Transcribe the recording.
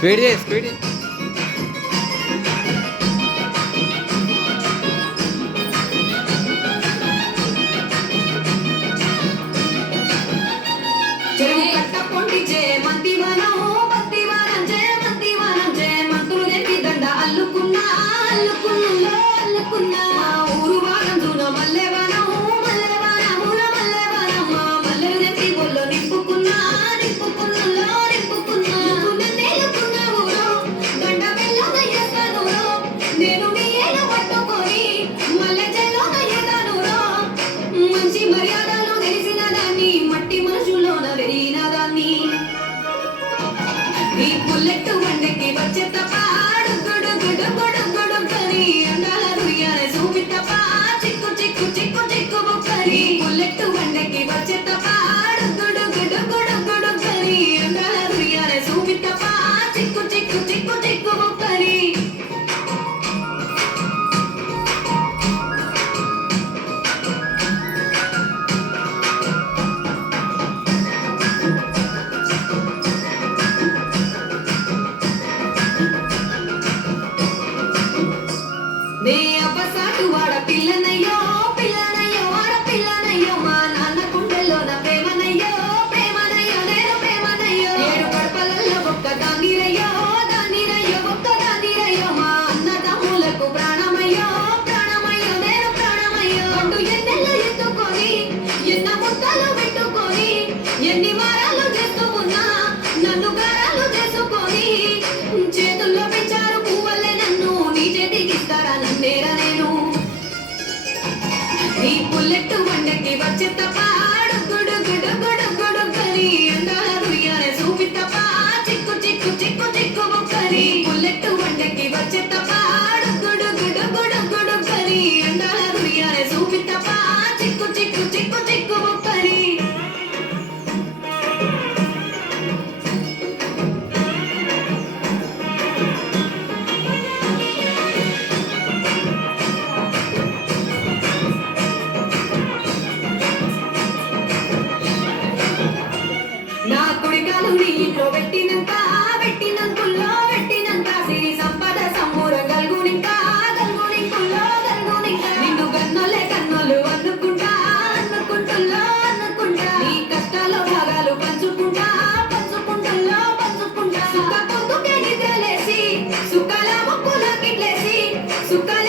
Speed చేయి speed చేయి. మర్యాదలు తెలిసిన దాన్ని మట్టి మనసులోన వెరిగిన దాన్ని ఈ బుల్లెట్ వండకి వచ్చే తప్ప గుడు గుడు గుడు గుడు కని అందాల రుయ్యాలే చూపి తప్ప చిక్కు చిక్కు చిక్కు చిక్కు బుక్కని బుల్లెట్ వండకి వచ్చే తప్ప గుడు గుడు గుడు గుడు కని అందాల రుయ్యాలే చూపి తప్ప చిక్కు చిక్కు చిక్కు చిక్కు బుక్కని నే అబ్బసాటు వాడ పిల్లనయ్యో పిల్లనయ్యో వాడ పిల్లనయ్యో మా నాన్న గుండెల్లోన ప్రేమనయ్యో ప్రేమనయ్యో నేను ప్రేమనయ్యో ఏడు గడపలల్లో ఒక్క దానిరయ్యో దానిరయ్యో ఒక్క దానిరయ్యో మా అన్నదమ్ములకు ప్రాణమయ్యో ప్రాణమయ్యో నేను ప్రాణమయ్యో అంటూ ఎన్నెల్లో ఎత్తుకొని ఎన్న ముద్దలు పెట్టుకొని ఎన్ని వారాలు చేస్తూ ఉన్నా నన్ను గారాలు చేసుకొని చేతుల్లో పెంచారు పువ్వల్లే నన్ను నీ చేతికి ఇస్తారా నన్నేరా నేను ఈ బుల్లెట్ వండకి వచ్చే తప్ప గుడు గుడు గుడు గుడు కని అందాల రుయ్యాలే చూపి తప్ప చిక్కు చిక్కు చిక్కు చిక్కు బుక్కని బుల్లెట్ వండకి వచ్చే తప్ప గుడు గుడు గుడు గుడు కని అందాల రుయ్యాలే చూపి తప్ప చిక్కు చిక్కు చిక్కు చిక్కు బుక్కని నా కుడికాలు నీ ఇంట్లో పెట్టినంత పెట్టినంతుల్లో పెట్టినంత సిరి సంపద సంబూర గల్గునింకా గల్గునింకుల్లో గల్గునింకా నిన్ను గన్నోలే కన్నోలు అందుకుంటా అందుకుంటుల్లో అందుకుంటా నీ కష్టాల్లో భాగాలు పంచుకుంటా పంచుకుంటుల్లో పంచుకుంటా సుఖ పొద్దుకే నిద్రలేసి సుఖాల ముక్కులో కిట్లేసి సుఖాల